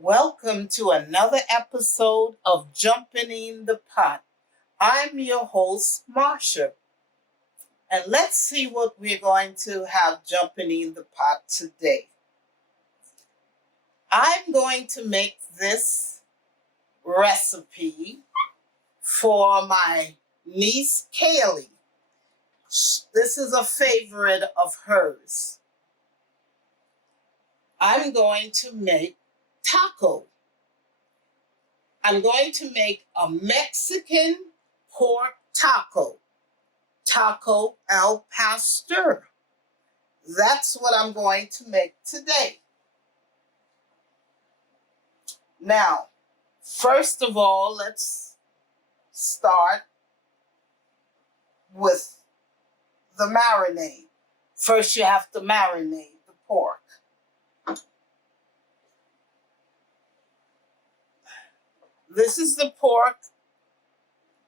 Welcome to another episode of Jumping in the Pot. I'm your host, Marcia, and let's see what we're going to have jumping in the pot today. I'm going to make this recipe for my niece, Kaylee. This is a favorite of hers. I'm going to make taco. I'm going to make a Mexican pork taco, taco al pastor. That's what I'm going to make today. Now, first of all, let's start with the marinade. First, you have to marinate the pork. This is the pork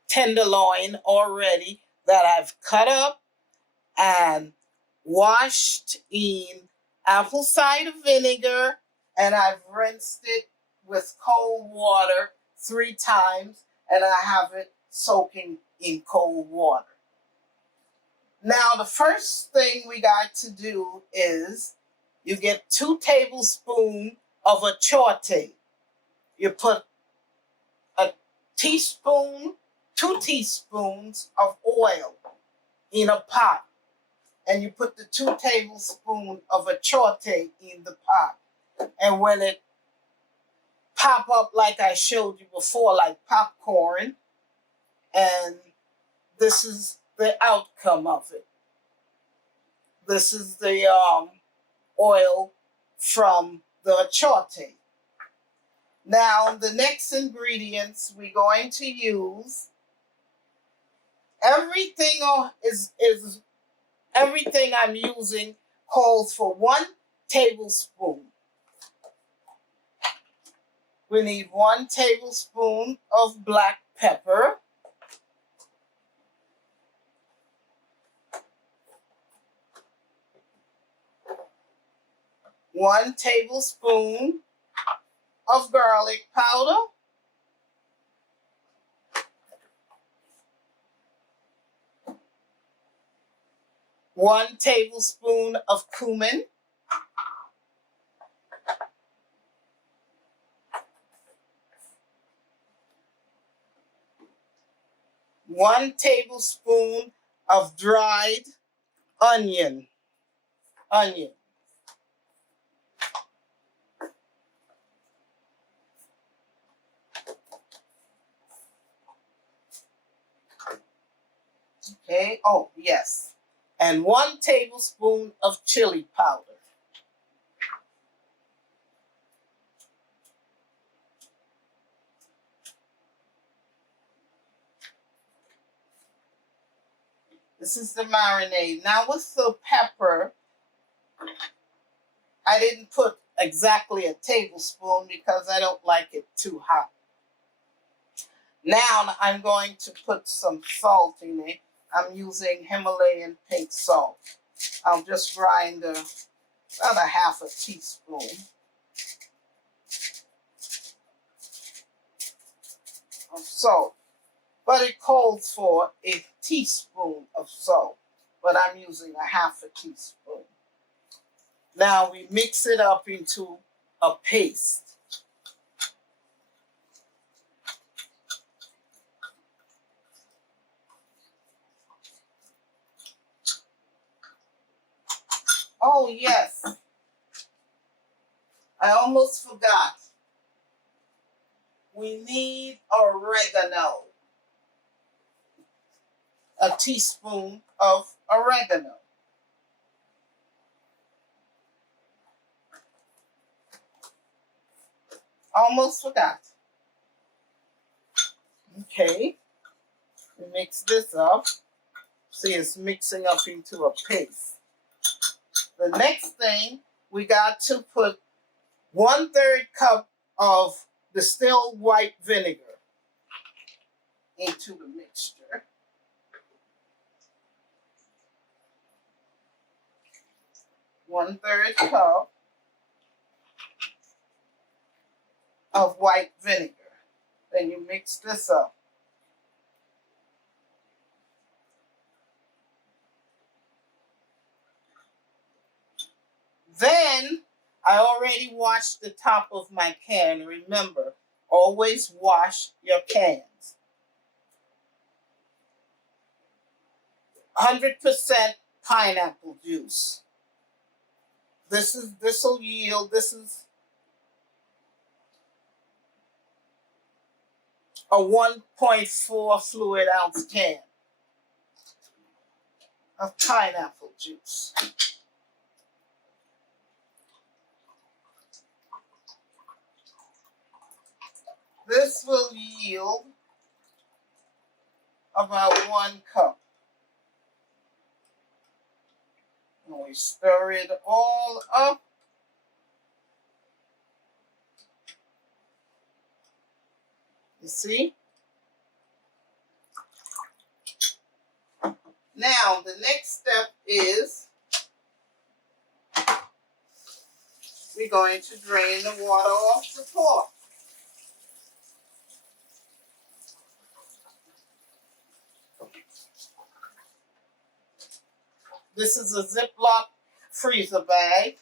tenderloin already that I've cut up and washed in apple cider vinegar, and I've rinsed it with cold water 3 times, and I have it soaking in cold water. Now, the first thing we got to do is you get 2 tablespoons of achiote. You put a teaspoon, 2 teaspoons of oil in a pot, and you put the 2 tablespoons of achiote in the pot. And when it pop up like I showed you before, like popcorn, and this is the outcome of it. This is the oil from the achiote. Now, the next ingredients we're going to use, everything I'm using calls for 1 tablespoon. We need 1 tablespoon of black pepper, 1 tablespoon of garlic powder, 1 tablespoon of cumin, 1 tablespoon of dried onion. Okay, oh yes. And 1 tablespoon of chili powder. This is the marinade. Now with the pepper, I didn't put exactly a tablespoon because I don't like it too hot. Now I'm going to put some salt in it. I'm using Himalayan pink salt. I'll just grind about a half a teaspoon. Of salt. But it calls for a teaspoon of salt. But I'm using a half a teaspoon. Now we mix it up into a paste. Oh yes, I almost forgot. We need oregano. A teaspoon of oregano. Almost forgot. Okay, we mix this up. See, it's mixing up into a paste. The next thing, we got to put 1/3 cup of distilled white vinegar into the mixture. 1/3 cup. of white vinegar. Then you mix this up. Then I already washed the top of my can. Remember, always wash your cans. 100% pineapple juice. This will yield, this is a 1.4 fluid ounce can of pineapple juice. This will yield about 1 cup. And we stir it all up. You see? Now, the next step is we're going to drain the water off the pork. This is a Ziploc freezer bag.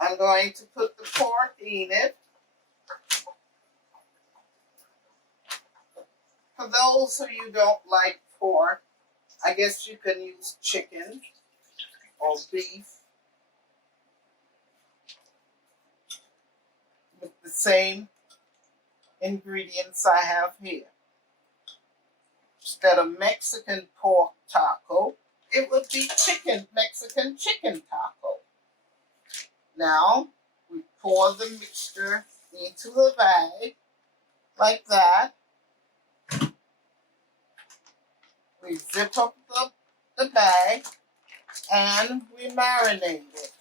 I'm going to put the pork in it. For those of you who don't like pork, I guess you can use chicken or beef with the same ingredients I have here. Instead of Mexican pork taco, it would be Mexican chicken taco. Now, we pour the mixture into the bag, like that. We zip up the bag, and we marinate it.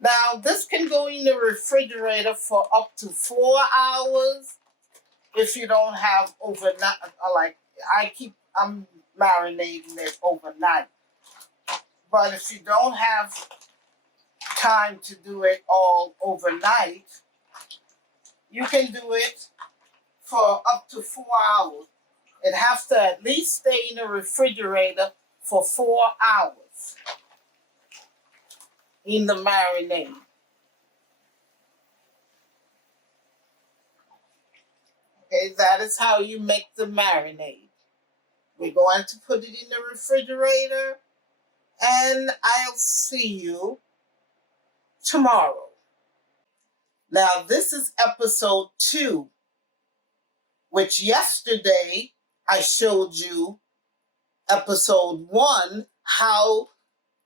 Now, this can go in the refrigerator for up to 4 hours if you don't have overnight, like I'm marinating it overnight. But if you don't have time to do it all overnight, you can do it for up to 4 hours. It has to at least stay in the refrigerator for 4 hours in the marinade. Okay, that is how you make the marinade. We're going to put it in the refrigerator, and I'll see you tomorrow. Now, this is episode 2, which yesterday I showed you episode 1, how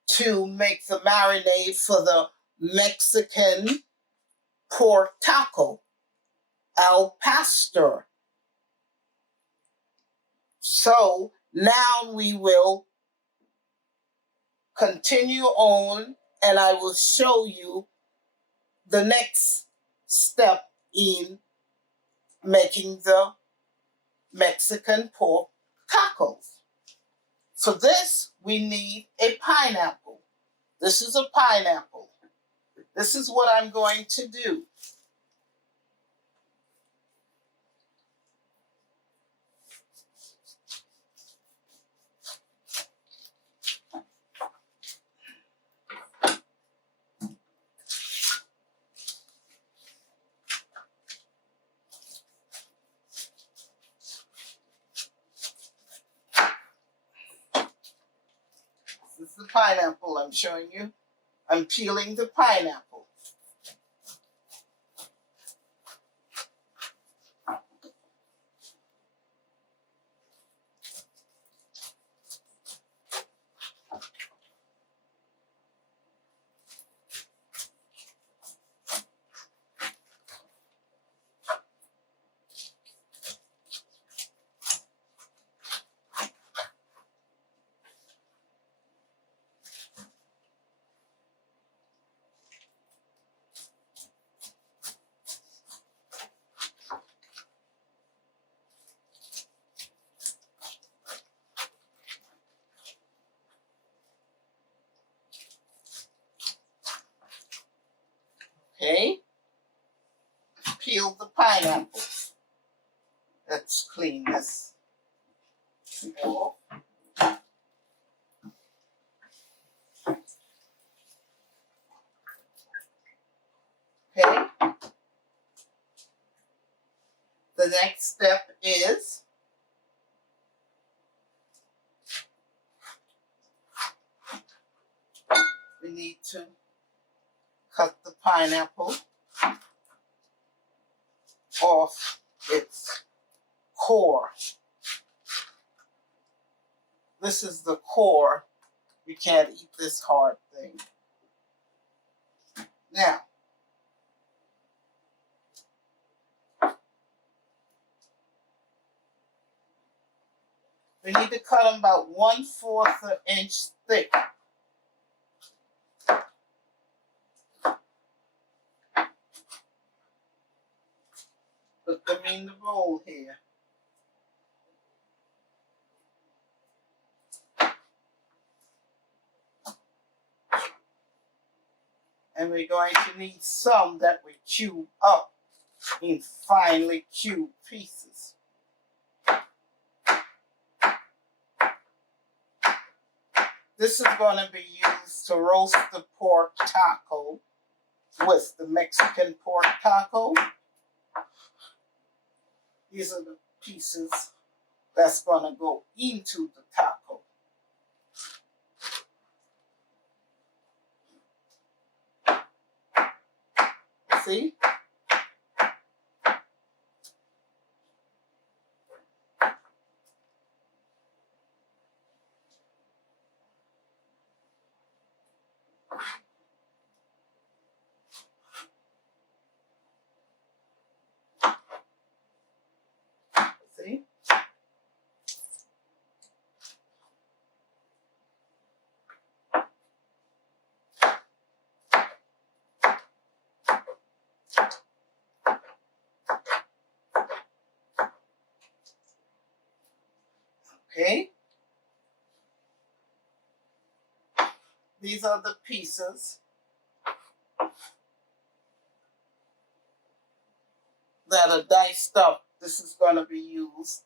to make the marinade for the Mexican pork taco, al pastor. So now we will continue on, and I will show you the next step in making the Mexican pork tacos. For this, we need a pineapple. This is a pineapple. This is what I'm going to do. This is the pineapple I'm showing you. I'm peeling the pineapple. Okay. Peel the pineapple. Let's clean this off. Okay. The next step is we need to cut the pineapple off its core. This is the core. You can't eat this hard thing. Now, we need to cut them about 1/4 inch thick. Put them in the bowl here. And we're going to need some that we cube up in finely cubed pieces. This is going to be used to roast the pork taco with the Mexican pork taco. These are the pieces that's going to go into the taco. See? See? Okay. These are the pieces that are diced up. This is going to be used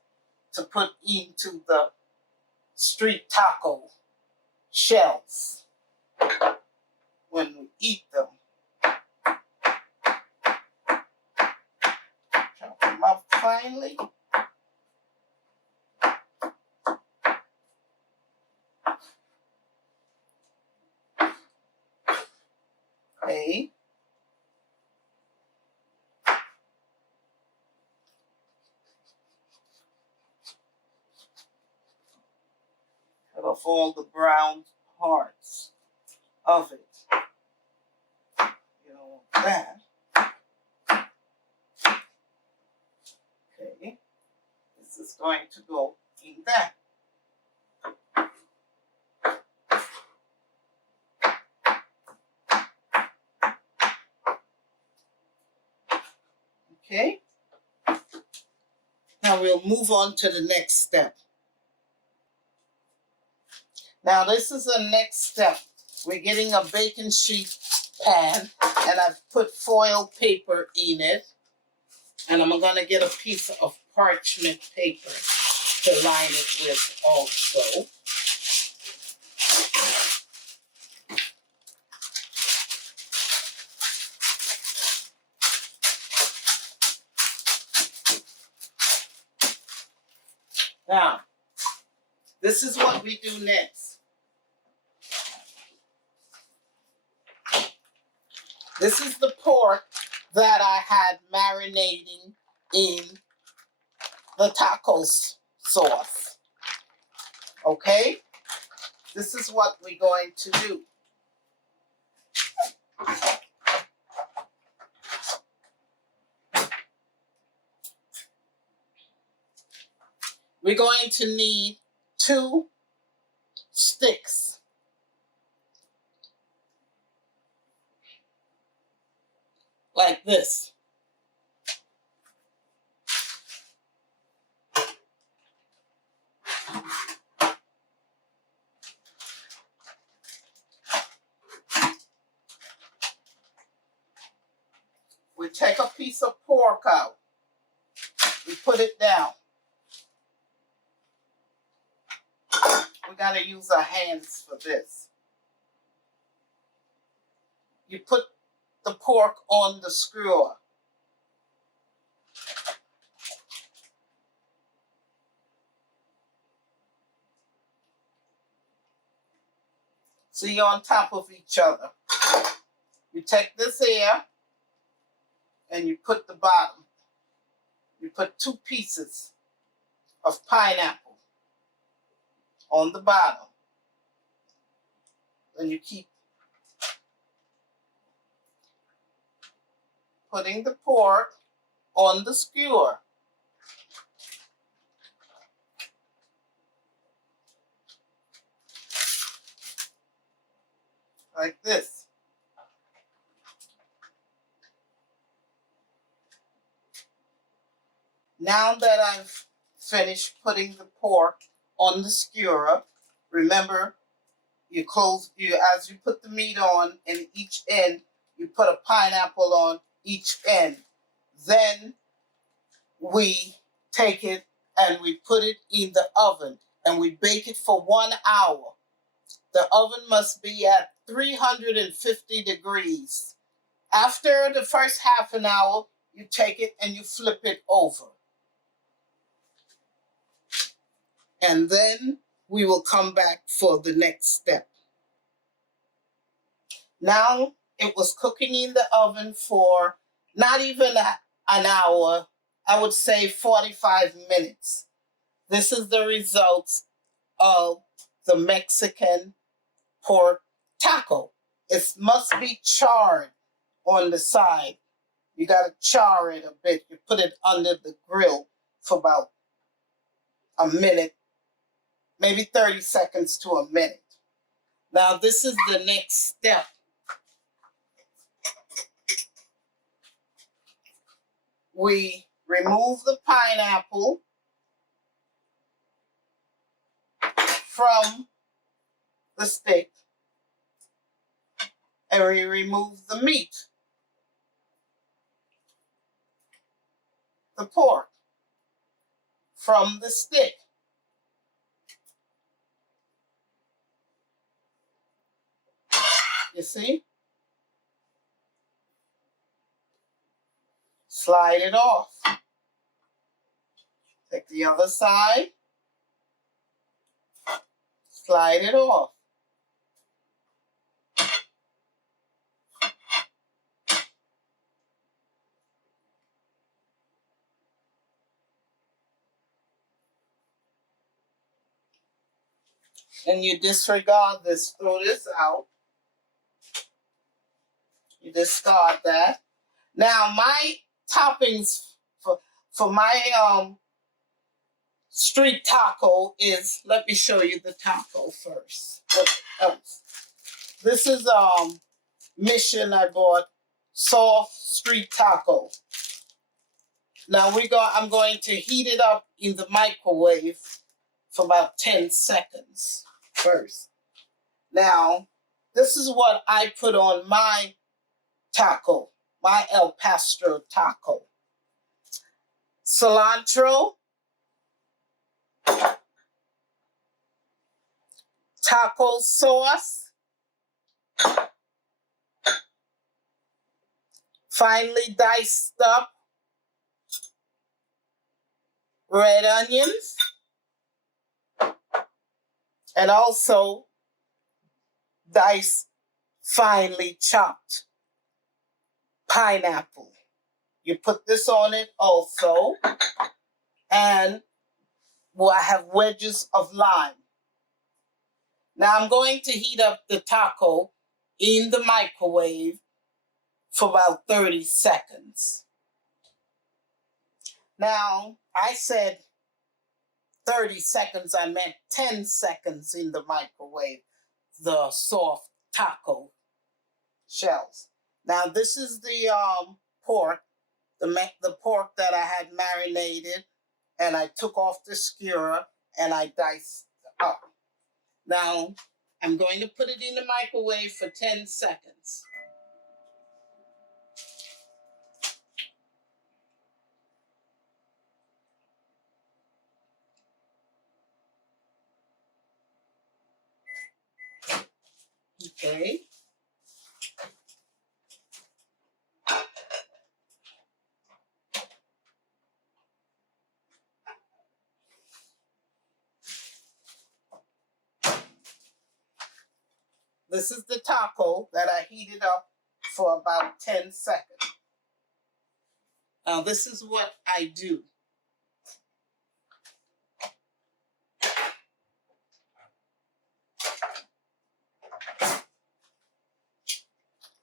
to put into the street taco shells when we eat them. Chop them up finely. Okay. Cut off all the brown parts of it. You don't want that. Okay. This is going to go in that. Okay. Now we'll move on to the next step. Now this is the next step. We're getting a baking sheet pan, and I've put foil paper in it. And I'm going to get a piece of parchment paper to line it with also. Now, this is what we do next. This is the pork that I had marinating in the tacos sauce. Okay? This is what we're going to do. We're going to need 2 sticks. Like this. We take a piece of pork out. We put it down. We got to use our hands for this. You put the pork on the skewer. So you're on top of each other. You take this here and you put the bottom. You put 2 pieces of pineapple on the bottom. Then you keep putting the pork on the skewer. Like this. Now that I've finished putting the pork on the skewer, remember as you put the meat on in each end, you put a pineapple on each end. Then we take it and we put it in the oven and we bake it for 1 hour. The oven must be at 350 degrees. After the first half an hour, you take it and you flip it over. And then we will come back for the next step. Now it was cooking in the oven for not even an hour, I would say 45 minutes. This is the results of the Mexican pork taco. It must be charred on the side. You got to char it a bit. You put it under the grill for about a minute, maybe 30 seconds to a minute. Now this is the next step. We remove the pineapple from the stick and we remove the meat, the pork, from the stick. You see? Slide it off. Take the other side. Slide it off. And you disregard this, throw this out. You discard that. Now my toppings for my street taco is, let me show you the taco first. What else? This is Mission I bought, soft street taco. Now I'm going to heat it up in the microwave for about 10 seconds first. Now, this is what I put on my taco, my El Pastor taco. Cilantro, taco sauce, finely diced up red onions, and also diced finely chopped pineapple. You put this on it also, and I have wedges of lime. Now I'm going to heat up the taco in the microwave for about 30 seconds. Now, I said 30 seconds, I meant 10 seconds in the microwave, the soft taco shells. Now, this is the pork, the pork that I had marinated, and I took off the skewer and I diced up. Now, I'm going to put it in the microwave for 10 seconds. Okay. This is the taco that I heated up for about 10 seconds. Now this is what I do.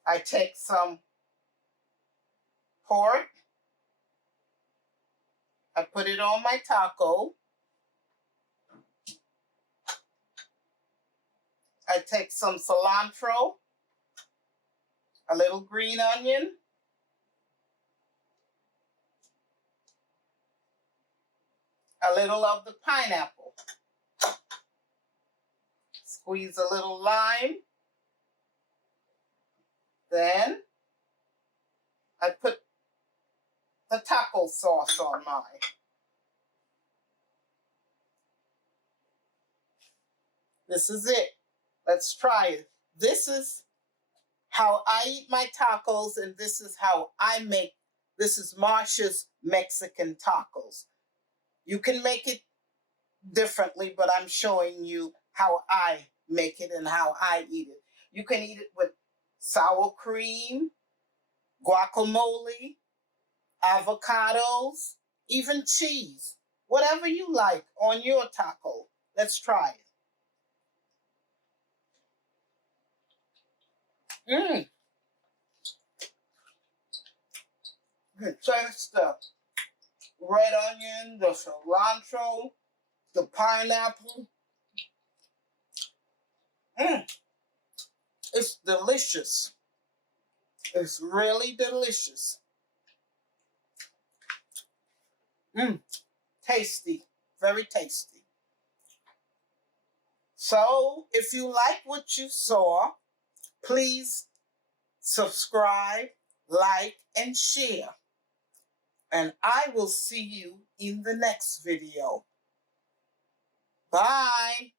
I take some pork. I put it on my taco. I take some cilantro, a little green onion, a little of the pineapple, squeeze a little lime. Then I put the taco sauce on mine. This is it. Let's try it. This is how I eat my tacos, and this is how I make. This is Marcia's Mexican tacos. You can make it differently, but I'm showing you how I make it and how I eat it. You can eat it with sour cream, guacamole, avocados, even cheese. Whatever you like on your taco. Let's try it. Taste the red onion, the cilantro, the pineapple. It's delicious. It's really delicious. Tasty. Very tasty. So, if you like what you saw, please subscribe, like, and share. And I will see you in the next video. Bye.